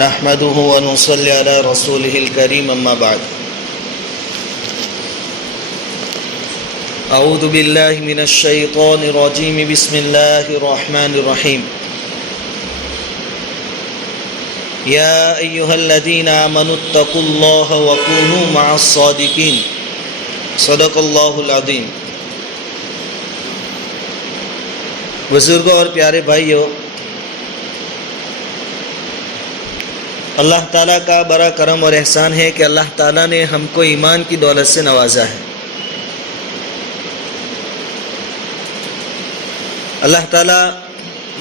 نحمده ونصلي على رسوله الكريم اما بعد اعوذ بالله من الشيطان الرجيم بسم الله الرحمن الرحيم يا ايها الذين امنوا اتقوا الله وكونوا مع الصادقين صدق الله العظيم۔ بزرگوں اور پیارے بھائیوں، اللہ تعالیٰ کا بڑا کرم اور احسان ہے کہ اللہ تعالیٰ نے ہم کو ایمان کی دولت سے نوازا ہے۔ اللہ تعالیٰ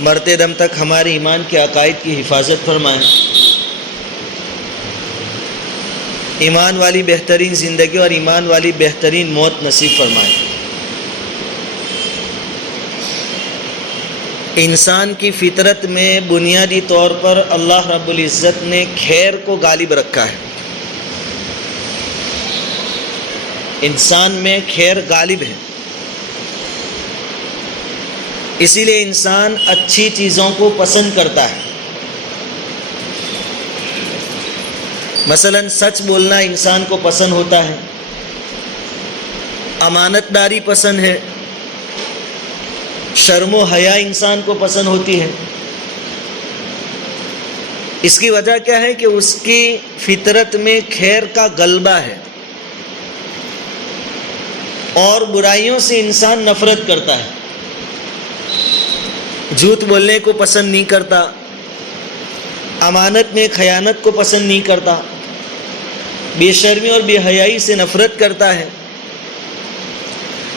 مرتے دم تک ہمارے ایمان کے عقائد کی حفاظت فرمائے، ایمان والی بہترین زندگی اور ایمان والی بہترین موت نصیب فرمائے۔ انسان کی فطرت میں بنیادی طور پر اللہ رب العزت نے خیر کو غالب رکھا ہے۔ انسان میں خیر غالب ہے، اسی لیے انسان اچھی چیزوں کو پسند کرتا ہے۔ مثلا سچ بولنا انسان کو پسند ہوتا ہے، امانت داری پسند ہے، شرم و حیا انسان کو پسند ہوتی ہے۔ اس کی وجہ کیا ہے کہ اس کی فطرت میں خیر کا غلبہ ہے، اور برائیوں سے انسان نفرت کرتا ہے، جھوٹ بولنے کو پسند نہیں کرتا، امانت میں خیانت کو پسند نہیں کرتا، بے شرمی اور بے حیائی سے نفرت کرتا ہے۔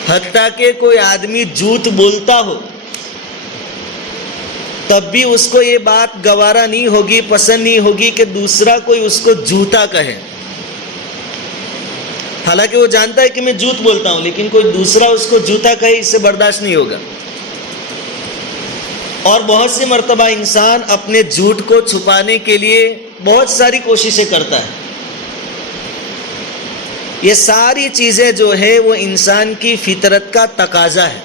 حتیٰ کہ کوئی آدمی جھوٹ بولتا ہو تب بھی اس کو یہ بات گوارا نہیں ہوگی، پسند نہیں ہوگی کہ دوسرا کوئی اس کو جھوٹا کہے۔ حالانکہ وہ جانتا ہے کہ میں جھوٹ بولتا ہوں، لیکن کوئی دوسرا اس کو جھوٹا کہے، اس سے برداشت نہیں ہوگا۔ اور بہت سی مرتبہ انسان اپنے جھوٹ کو چھپانے کے لیے بہت ساری کوششیں کرتا ہے۔ یہ ساری چیزیں جو ہے وہ انسان کی فطرت کا تقاضا ہے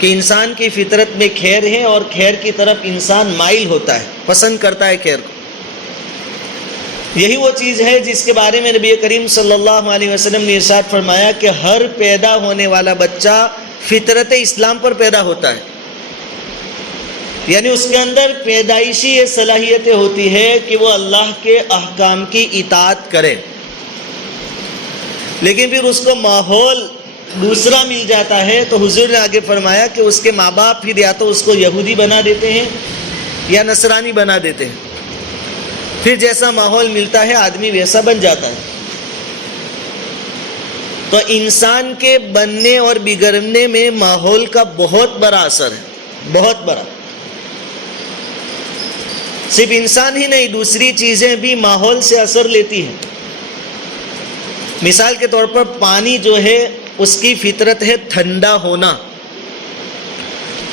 کہ انسان کی فطرت میں خیر ہے، اور خیر کی طرف انسان مائل ہوتا ہے، پسند کرتا ہے خیر کو۔ یہی وہ چیز ہے جس کے بارے میں نبی کریم صلی اللہ علیہ وسلم نے ارشاد فرمایا کہ ہر پیدا ہونے والا بچہ فطرت اسلام پر پیدا ہوتا ہے، یعنی اس کے اندر پیدائشی یہ صلاحیتیں ہوتی ہے کہ وہ اللہ کے احکام کی اطاعت کرے۔ لیکن پھر اس کو ماحول دوسرا مل جاتا ہے تو حضور نے آگے فرمایا کہ اس کے ماں باپ پھر یا تو اس کو یہودی بنا دیتے ہیں یا نصرانی بنا دیتے ہیں، پھر جیسا ماحول ملتا ہے آدمی ویسا بن جاتا ہے۔ تو انسان کے بننے اور بگڑنے میں ماحول کا بہت بڑا اثر ہے، بہت بڑا۔ صرف انسان ہی نہیں، دوسری چیزیں بھی ماحول سے اثر لیتی ہیں۔ مثال کے طور پر پانی جو ہے اس کی فطرت ہے ٹھنڈا ہونا،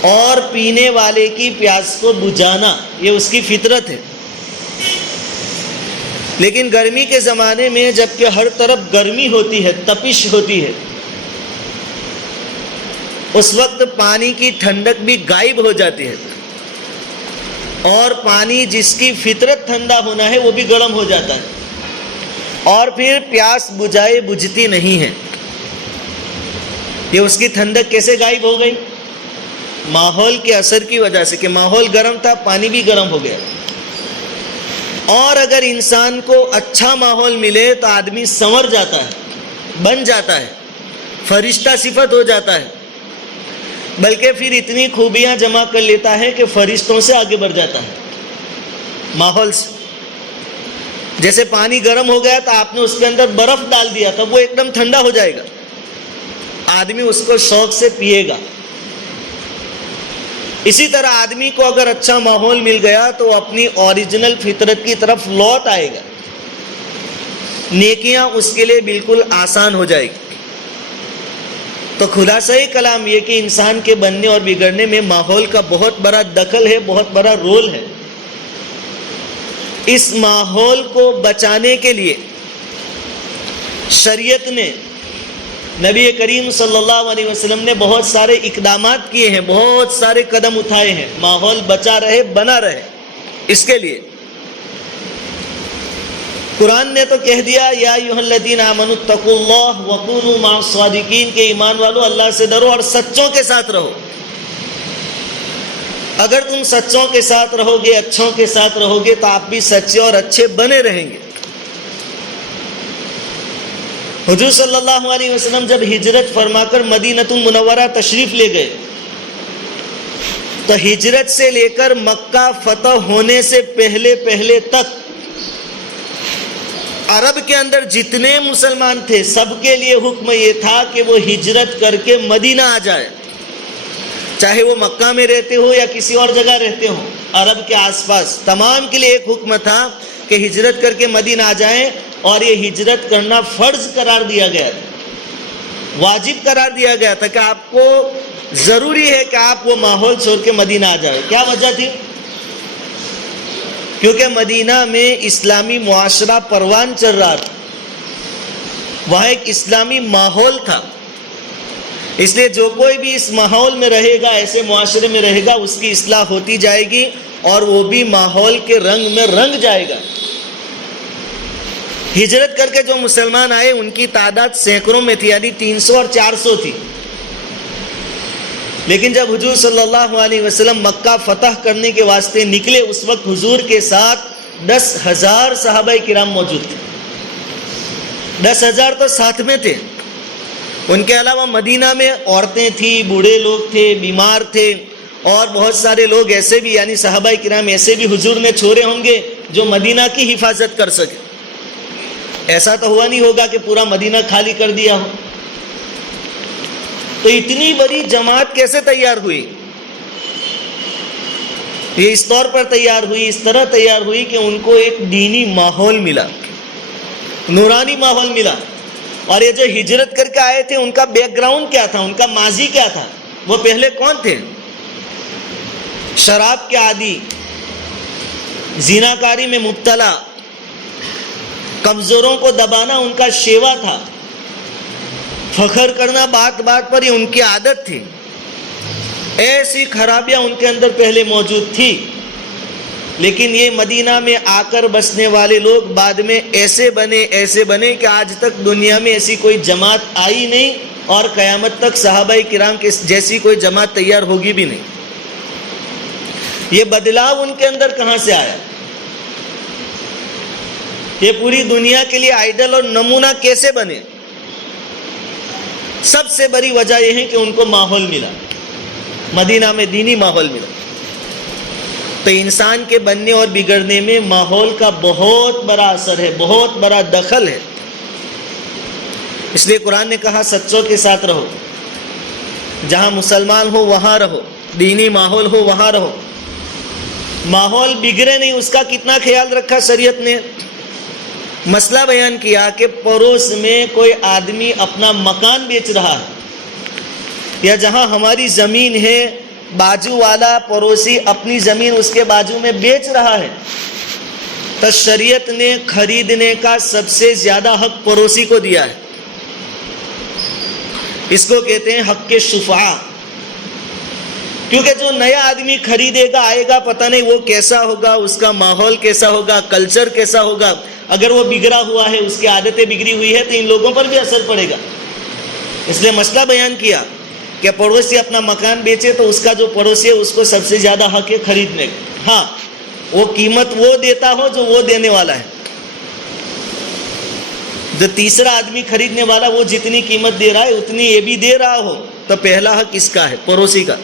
اور پینے والے کی پیاس کو بجھانا، یہ اس کی فطرت ہے۔ لیکن گرمی کے زمانے میں جب کہ ہر طرف گرمی ہوتی ہے، تپش ہوتی ہے، اس وقت پانی کی ٹھنڈک بھی غائب ہو جاتی ہے، اور پانی جس کی فطرت ٹھنڈا ہونا ہے وہ بھی گرم ہو جاتا ہے، اور پھر پیاس بجھائے بجھتی نہیں ہے۔ یہ اس کی ٹھنڈک کیسے غائب ہو گئی؟ ماحول کے اثر کی وجہ سے، کہ ماحول گرم تھا، پانی بھی گرم ہو گیا۔ اور اگر انسان کو اچھا ماحول ملے تو آدمی سنور جاتا ہے، بن جاتا ہے، فرشتہ صفت ہو جاتا ہے، بلکہ پھر اتنی خوبیاں جمع کر لیتا ہے کہ فرشتوں سے آگے بڑھ جاتا ہے ماحول سے۔ جیسے پانی گرم ہو گیا تو آپ نے اس کے اندر برف ڈال دیا تو وہ ایک دم ٹھنڈا ہو جائے گا، آدمی اس کو شوق سے پیے گا۔ اسی طرح آدمی کو اگر اچھا ماحول مل گیا تو وہ اپنی اوریجنل فطرت کی طرف لوٹ آئے گا، نیکیاں اس کے لیے بالکل آسان ہو جائے گی۔ تو خلاصہ کلام یہ کہ انسان کے بننے اور بگڑنے میں ماحول کا بہت بڑا دخل ہے، بہت بڑا رول ہے۔ اس ماحول کو بچانے کے لیے شریعت نے، نبی کریم صلی اللہ علیہ وسلم نے بہت سارے اقدامات کیے ہیں، بہت سارے قدم اٹھائے ہیں، ماحول بچا رہے، بنا رہے، اس کے لیے قرآن نے تو کہہ دیا یا ایھا الذین آمنوا اتقوا اللہ وکونوا مع الصادقین کہ ایمان والو اللہ سے ڈرو اور سچوں کے ساتھ رہو. اگر تم سچوں کے ساتھ رہو گے، اچھوں کے ساتھ رہو گے تو آپ بھی سچے اور اچھے بنے رہیں گے. حضور صلی اللہ علیہ وسلم جب ہجرت فرما کر مدینۃ المنورہ تشریف لے گئے تو ہجرت سے لے کر مکہ فتح ہونے سے پہلے تک عرب کے اندر جتنے مسلمان تھے سب کے لیے حکم یہ تھا کہ وہ ہجرت کر کے مدینہ آ جائے، چاہے وہ مکہ میں رہتے ہو یا کسی اور جگہ رہتے ہو. عرب کے آس پاس تمام کے لیے ایک حکم تھا کہ ہجرت کر کے مدینہ آ جائیں، اور یہ ہجرت کرنا فرض قرار دیا گیا تھا، واجب قرار دیا گیا تھا کہ آپ کو ضروری ہے کہ آپ وہ ماحول چھوڑ کے مدینہ آ جائیں. کیا وجہ تھی؟ کیونکہ مدینہ میں اسلامی معاشرہ پروان چل رہا تھا، وہاں ایک اسلامی ماحول تھا. اس لیے جو کوئی بھی اس ماحول میں رہے گا، ایسے معاشرے میں رہے گا، اس کی اصلاح ہوتی جائے گی اور وہ بھی ماحول کے رنگ میں رنگ جائے گا. ہجرت کر کے جو مسلمان آئے ان کی تعداد سینکڑوں میں تھی، یعنی 300 اور 400 تھی. لیکن جب حضور صلی اللہ علیہ وسلم مکہ فتح کرنے کے واسطے نکلے، اس وقت حضور کے ساتھ 10,000 صحابہ کرام موجود تھے. 10,000 تو ساتھ میں تھے. ان کے علاوہ مدینہ میں عورتیں تھیں، بوڑھے لوگ تھے، بیمار تھے، اور بہت سارے لوگ ایسے بھی، یعنی صحابہ کرام ایسے بھی حضور نے چھوڑے ہوں گے جو مدینہ کی حفاظت کر سکے. ایسا تو ہوا نہیں ہوگا کہ پورا مدینہ خالی کر دیا ہو. تو اتنی بڑی جماعت کیسے تیار ہوئی؟ یہ اس طور پر تیار ہوئی، اس طرح تیار ہوئی کہ ان کو ایک دینی ماحول ملا، نورانی ماحول ملا. اور یہ جو ہجرت کر کے آئے تھے ان کا بیک گراؤنڈ کیا تھا، ان کا ماضی کیا تھا؟ وہ پہلے کون تھے؟ شراب کے عادی، زیناکاری میں مبتلا، کمزوروں کو دبانا ان کا شیوا تھا، فخر کرنا بات بات پر ہی ان کی عادت تھی. ایسی خرابیاں ان کے اندر پہلے موجود تھی. لیکن یہ مدینہ میں آ کر بسنے والے لوگ بعد میں ایسے بنے کہ آج تک دنیا میں ایسی کوئی جماعت آئی نہیں، اور قیامت تک صحابہ کرام کے جیسی کوئی جماعت تیار ہوگی بھی نہیں. یہ بدلاؤ ان کے اندر کہاں سے آیا؟ یہ پوری دنیا کے لیے آئیڈل اور نمونہ کیسے بنے؟ سب سے بڑی وجہ یہ ہے کہ ان کو ماحول ملا، مدینہ میں دینی ماحول ملا. تو انسان کے بننے اور بگڑنے میں ماحول کا بہت بڑا اثر ہے، بہت بڑا دخل ہے. اس لیے قرآن نے کہا سچوں کے ساتھ رہو، جہاں مسلمان ہو وہاں رہو، دینی ماحول ہو وہاں رہو. ماحول بگڑے نہیں، اس کا کتنا خیال رکھا شریعت نے. مسئلہ بیان کیا کہ پڑوس میں کوئی آدمی اپنا مکان بیچ رہا ہے، یا جہاں ہماری زمین ہے بازو والا پڑوسی اپنی زمین اس کے بازو میں بیچ رہا ہے، تو شریعت نے خریدنے کا سب سے زیادہ حق پڑوسی کو دیا ہے. اس کو کہتے ہیں حق کے شفعاء. کیونکہ جو نیا آدمی خریدے گا آئے گا، پتہ نہیں وہ کیسا ہوگا، اس کا ماحول کیسا ہوگا، کلچر کیسا ہوگا. اگر وہ بگڑا ہوا ہے، اس کی عادتیں بگڑی ہوئی ہے، تو ان لوگوں پر بھی اثر پڑے گا. اس لیے مسئلہ بیان کیا کہ پڑوسی اپنا مکان بیچے تو اس کا جو پڑوسی ہے اس کو سب سے زیادہ حق ہے خریدنے کا. ہاں، وہ قیمت وہ دیتا ہو جو وہ دینے والا ہے. جو تیسرا آدمی خریدنے والا وہ جتنی قیمت دے رہا ہے اتنی یہ بھی دے رہا ہو، تو پہلا حق اس کا ہے، پڑوسی کا.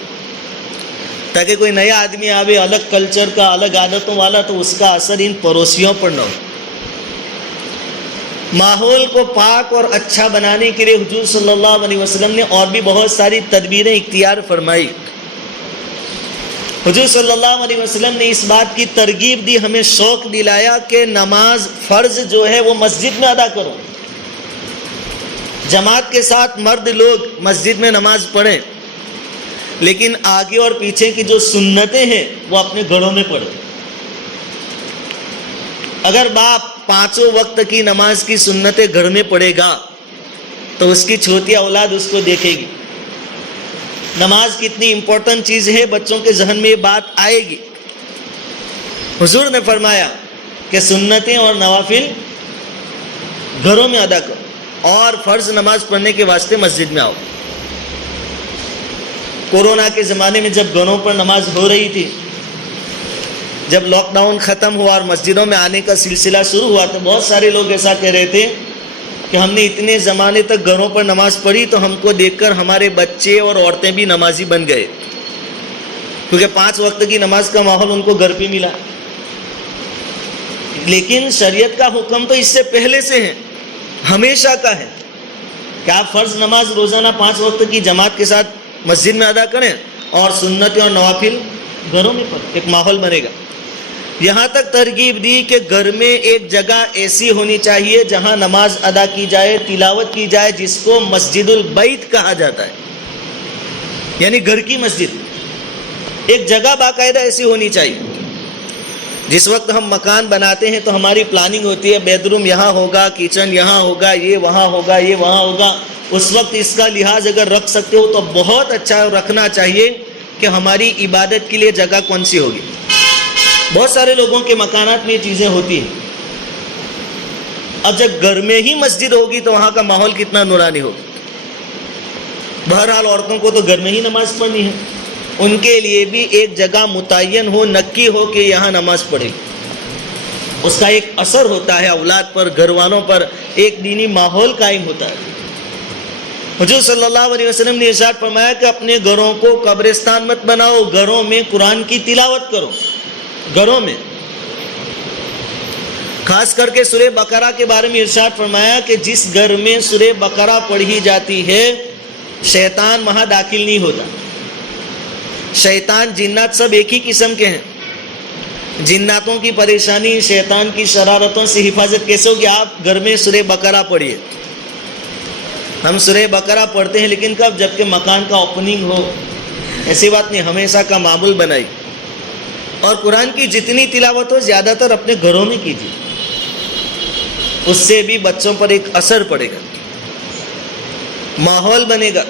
تاکہ کوئی نیا آدمی آوے الگ کلچر کا، الگ عادتوں والا، تو اس کا اثر ان پڑوسیوں پر نہ ہو. ماحول کو پاک اور اچھا بنانے کے لیے حضور صلی اللہ علیہ وسلم نے اور بھی بہت ساری تدبیریں اختیار فرمائی. حضور صلی اللہ علیہ وسلم نے اس بات کی ترغیب دی، ہمیں شوق دلایا کہ نماز فرض جو ہے وہ مسجد میں ادا کرو. جماعت کے ساتھ مرد لوگ مسجد میں نماز پڑھیں، لیکن آگے اور پیچھے کی جو سنتیں ہیں وہ اپنے گھروں میں پڑھیں. اگر باپ 5 وقت کی نماز کی سنتیں گھر میں پڑھے گا تو اس کی چھوٹی اولاد اس کو دیکھے گی. نماز کتنی امپورٹنٹ چیز ہے، بچوں کے ذہن میں یہ بات آئے گی. حضور نے فرمایا کہ سنتیں اور نوافل گھروں میں ادا کرو اور فرض نماز پڑھنے کے واسطے مسجد میں آؤ۔ کورونا کے زمانے میں جب گھروں پر نماز ہو رہی تھی، جب لاک ڈاؤن ختم ہوا اور مسجدوں میں آنے کا سلسلہ شروع ہوا تو بہت سارے لوگ ایسا کہہ رہے تھے کہ ہم نے اتنے زمانے تک گھروں پر نماز پڑھی تو ہم کو دیکھ کر ہمارے بچے اور عورتیں بھی نمازی بن گئے، کیونکہ 5 وقت کی نماز کا ماحول ان کو گھر پہ ملا۔ لیکن شریعت کا حکم تو اس سے پہلے سے ہے، ہمیشہ کا ہے کہ آپ فرض نماز روزانہ 5 وقت کی جماعت کے ساتھ مسجد میں ادا کریں اور سنت اور نوافل گھروں میں پڑھیں، ایک ماحول بنے گا۔ یہاں تک ترغیب دی کہ گھر میں ایک جگہ ایسی ہونی چاہیے جہاں نماز ادا کی جائے، تلاوت کی جائے، جس کو مسجد البیت کہا جاتا ہے، یعنی گھر کی مسجد۔ ایک جگہ باقاعدہ ایسی ہونی چاہیے۔ جس وقت ہم مکان بناتے ہیں تو ہماری پلاننگ ہوتی ہے، بیڈ روم یہاں ہوگا، کچن یہاں ہوگا، یہ وہاں ہوگا، یہ وہاں ہوگا۔ اس وقت اس کا لحاظ اگر رکھ سکتے ہو تو بہت اچھا رکھنا چاہیے کہ ہماری عبادت کے لیے جگہ کون سی ہوگی۔ بہت سارے لوگوں کے مکانات میں یہ چیزیں ہوتی ہیں۔ اب جب گھر میں ہی مسجد ہوگی تو وہاں کا ماحول کتنا نورانی ہوگا۔ بہرحال عورتوں کو تو گھر میں ہی نماز پڑھنی ہے، ان کے لیے بھی ایک جگہ متعین ہو، نکی ہو کہ یہاں نماز پڑھے۔ اس کا ایک اثر ہوتا ہے اولاد پر، گھر والوں پر، ایک دینی ماحول قائم ہوتا ہے۔ حضور صلی اللہ علیہ وسلم نے ارشاد فرمایا کہ اپنے گھروں کو قبرستان مت بناؤ، گھروں میں قرآن کی تلاوت کرو، گھروں میں۔ خاص کر کے سورہ بقرہ کے بارے میں ارشاد فرمایا کہ جس گھر میں سورہ بقرہ پڑھی جاتی ہے شیطان وہاں داخل نہیں ہوتا۔ شیطان جنات سب ایک ہی قسم کے ہیں۔ جناتوں کی پریشانی، شیطان کی شرارتوں سے حفاظت کیسے ہوگی؟ آپ گھر میں سورہ بقرہ پڑھیے۔ ہم سورہ بقرہ پڑھتے ہیں لیکن کب؟ جبکہ مکان کا اوپننگ ہو، ایسی بات نہیں، ہمیشہ کا معمول بنائی۔ اور قرآن کی جتنی تلاوت ہو زیادہ تر اپنے گھروں میں کیجیے، اس سے بھی بچوں پر ایک اثر پڑے گا، ماحول بنے گا۔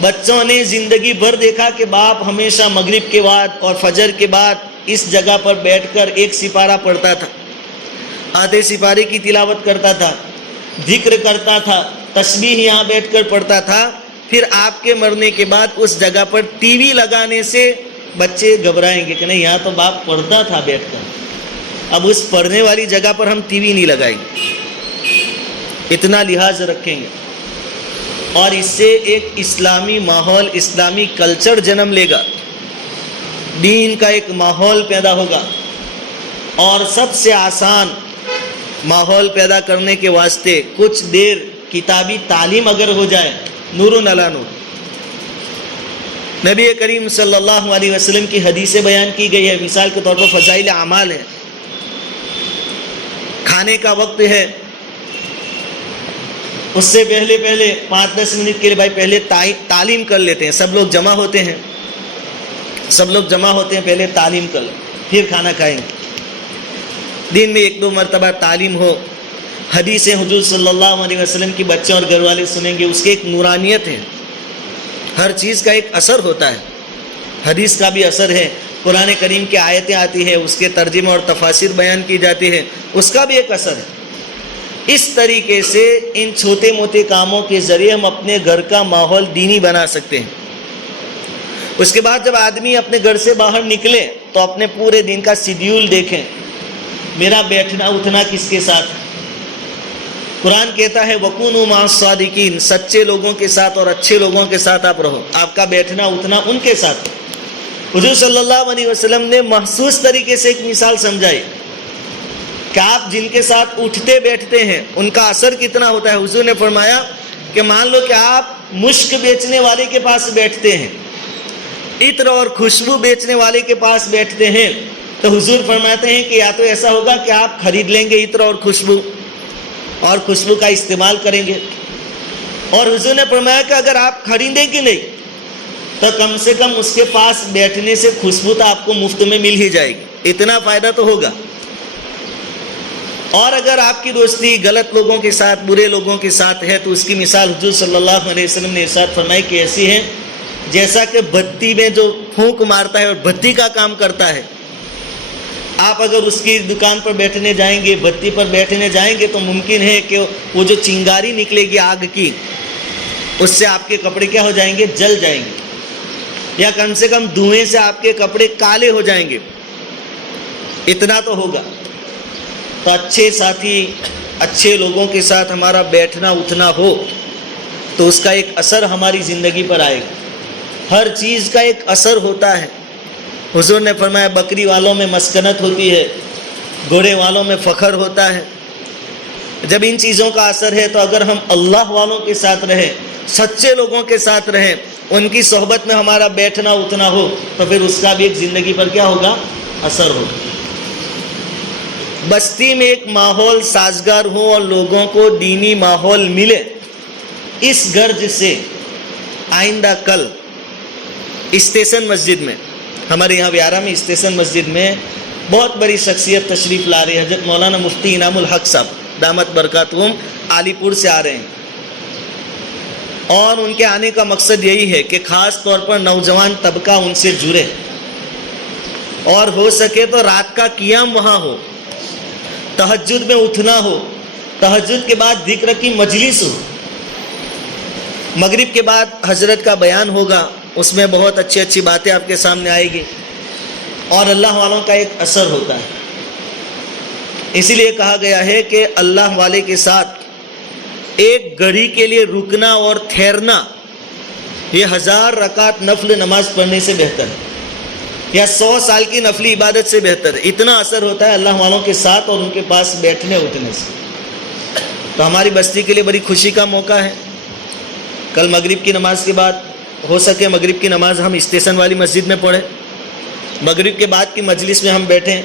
بچوں نے زندگی بھر دیکھا کہ باپ ہمیشہ مغرب کے بعد اور فجر کے بعد اس جگہ پر بیٹھ کر ایک سپارہ پڑھتا تھا، آدھے سپارے کی تلاوت کرتا تھا، ذکر کرتا تھا، تسبیح یہاں بیٹھ کر پڑھتا تھا۔ پھر آپ کے مرنے کے بعد اس جگہ پر ٹی وی لگانے سے بچے گھبرائیں گے کہ نہیں یہاں تو باپ پڑھتا تھا بیٹھ کر، اب اس پڑھنے والی جگہ پر ہم ٹی وی نہیں لگائیں گے، اتنا لحاظ رکھیں گے۔ اور اس سے ایک اسلامی ماحول، اسلامی کلچر جنم لے گا، دین کا ایک ماحول پیدا ہوگا۔ اور سب سے آسان ماحول پیدا کرنے کے واسطے کچھ دیر کتابی تعلیم اگر ہو جائے، نور علی نور۔ نبی کریم صلی اللہ علیہ وسلم کی حدیثیں بیان کی گئی ہے، مثال کے طور پر فضائل اعمال ہے، کھانے کا وقت ہے، اس سے پہلے 5-10 منٹ کے لیے بھائی پہلے تعلیم کر لیتے ہیں، سب لوگ جمع ہوتے ہیں، پہلے تعلیم کر لیں پھر کھانا کھائیں گے۔ دن میں 1-2 مرتبہ تعلیم ہو، حدیثیں حضور صلی اللہ علیہ وسلم کی بچے اور گھر والے سنیں گے، اس کی ایک نورانیت ہے، ہر چیز کا ایک اثر ہوتا ہے، حدیث کا بھی اثر ہے، قرآن کریم کی آیتیں آتی ہیں، اس کے ترجمہ اور تفاسیر بیان کی جاتی ہے، اس کا بھی ایک اثر ہے۔ اس طریقے سے ان چھوٹے موٹے کاموں کے ذریعے ہم اپنے گھر کا ماحول دینی بنا سکتے ہیں۔ اس کے بعد جب آدمی اپنے گھر سے باہر نکلے تو اپنے پورے دن کا شیڈیول دیکھیں، میرا بیٹھنا اٹھنا کس کے ساتھ؟ قرآن کہتا ہے وَكُونُوا مَعَ الصَّادِقِينَ، سچے لوگوں کے ساتھ اور اچھے لوگوں کے ساتھ آپ رہو، آپ کا بیٹھنا اٹھنا ان کے ساتھ۔ حضور صلی اللہ علیہ وسلم نے محسوس طریقے سے ایک مثال سمجھائی کہ آپ جن کے ساتھ اٹھتے بیٹھتے ہیں ان کا اثر کتنا ہوتا ہے۔ حضور نے فرمایا کہ مان لو کہ آپ مشک بیچنے والے کے پاس بیٹھتے ہیں، عطر اور خوشبو بیچنے والے کے پاس بیٹھتے ہیں، تو حضور فرماتے ہیں کہ یا تو ایسا ہوگا کہ آپ خرید لیں گے عطر اور خوشبو کا استعمال کریں گے، اور حضور نے فرمایا کہ اگر آپ خریدیں گے نہیں تو کم سے کم اس کے پاس بیٹھنے سے خوشبو تو آپ کو مفت میں مل ہی جائے گی، اتنا فائدہ تو ہوگا۔ اور اگر آپ کی دوستی غلط لوگوں کے ساتھ، برے لوگوں کے ساتھ ہے تو اس کی مثال حضور صلی اللہ علیہ وسلم نے ارشاد فرمائی کہ ایسی ہے جیسا کہ بتی میں جو پھونک مارتا ہے اور بتی کا کام کرتا ہے، آپ اگر اس کی دکان پر بیٹھنے جائیں گے, بتی پر بیٹھنے جائیں گے, تو ممکن ہے کہ وہ جو چنگاری نکلے گی آگ کی, اس سے آپ کے کپڑے کیا ہو جائیں گے, جل جائیں گے, یا کم سے کم دھوئیں سے آپ کے کپڑے کالے ہو جائیں گے. اتنا تو ہوگا. تو اچھے ساتھی, اچھے لوگوں کے ساتھ ہمارا بیٹھنا اٹھنا ہو تو اس کا ایک اثر ہماری زندگی پر آئے گا. ہر چیز کا ایک اثر ہوتا ہے. حضور نے فرمایا بکری والوں میں مسکنت ہوتی ہے, گھوڑے والوں میں فخر ہوتا ہے. جب ان چیزوں کا اثر ہے تو اگر ہم اللہ والوں کے ساتھ رہیں, سچے لوگوں کے ساتھ رہیں, ان کی صحبت میں ہمارا بیٹھنا اٹھنا ہو, تو پھر اس کا بھی ایک زندگی پر کیا ہوگا, اثر ہوگا. بستی میں ایک ماحول سازگار ہو اور لوگوں کو دینی ماحول ملے, اس غرض سے آئندہ کل اسٹیشن مسجد میں, ہمارے یہاں ویارہ میں اسٹیشن مسجد میں بہت بڑی شخصیت تشریف لا رہی ہے. حضرت مولانا مفتی انعام الحق صاحب دامت برکاتہم علی پور سے آ رہے ہیں, اور ان کے آنے کا مقصد یہی ہے کہ خاص طور پر نوجوان طبقہ ان سے جڑے, اور ہو سکے تو رات کا قیام وہاں ہو, تہجد میں اٹھنا ہو, تہجد کے بعد ذکر کی مجلس ہو, مغرب کے بعد حضرت کا بیان ہوگا, اس میں بہت اچھی اچھی باتیں آپ کے سامنے آئے گی, اور اللہ والوں کا ایک اثر ہوتا ہے. اسی لیے کہا گیا ہے کہ اللہ والے کے ساتھ ایک گھڑی کے لیے رکنا اور ٹھہرنا یہ 1000 رکعت نفل نماز پڑھنے سے بہتر ہے, یا 100 سال کی نفلی عبادت سے بہتر ہے. اتنا اثر ہوتا ہے اللہ والوں کے ساتھ اور ان کے پاس بیٹھنے اٹھنے سے. تو ہماری بستی کے لیے بڑی خوشی کا موقع ہے. کل مغرب کی نماز کے بعد ہو سکے مغرب کی نماز ہم اسٹیشن والی مسجد میں پڑھیں, مغرب کے بعد کی مجلس میں ہم بیٹھیں.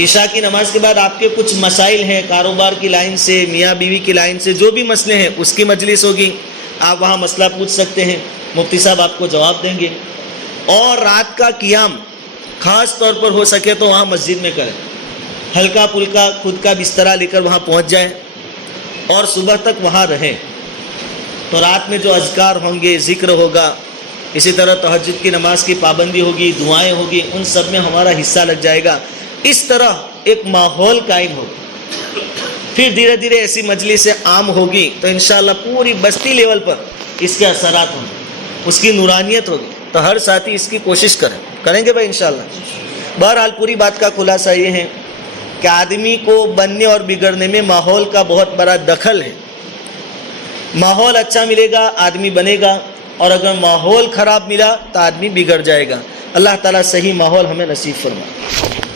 عشاء کی نماز کے بعد آپ کے کچھ مسائل ہیں, کاروبار کی لائن سے, میاں بیوی کی لائن سے, جو بھی مسئلے ہیں اس کی مجلس ہوگی, آپ وہاں مسئلہ پوچھ سکتے ہیں, مفتی صاحب آپ کو جواب دیں گے. اور رات کا قیام خاص طور پر ہو سکے تو وہاں مسجد میں کریں, ہلکا پھلکا خود کا بسترا لے کر وہاں پہنچ جائیں اور صبح تک وہاں رہیں. تو رات میں جو اذکار ہوں گے, ذکر ہوگا, اسی طرح تہجد کی نماز کی پابندی ہوگی, دعائیں ہوگی, ان سب میں ہمارا حصہ لگ جائے گا. اس طرح ایک ماحول قائم ہوگا. پھر دھیرے دھیرے ایسی مجلسیں عام ہوگی تو انشاءاللہ پوری بستی لیول پر اس کے اثرات ہوں گے, اس کی نورانیت ہوگی. تو ہر ساتھی اس کی کوشش کریں گے بھائی انشاءاللہ. بہرحال پوری بات کا خلاصہ یہ ہے کہ آدمی کو بننے اور بگڑنے میں ماحول کا بہت بڑا دخل ہے. ماحول اچھا ملے گا آدمی بنے گا, اور اگر ماحول خراب ملا تو آدمی بگڑ جائے گا. اللہ تعالیٰ صحیح ماحول ہمیں نصیب فرمائے.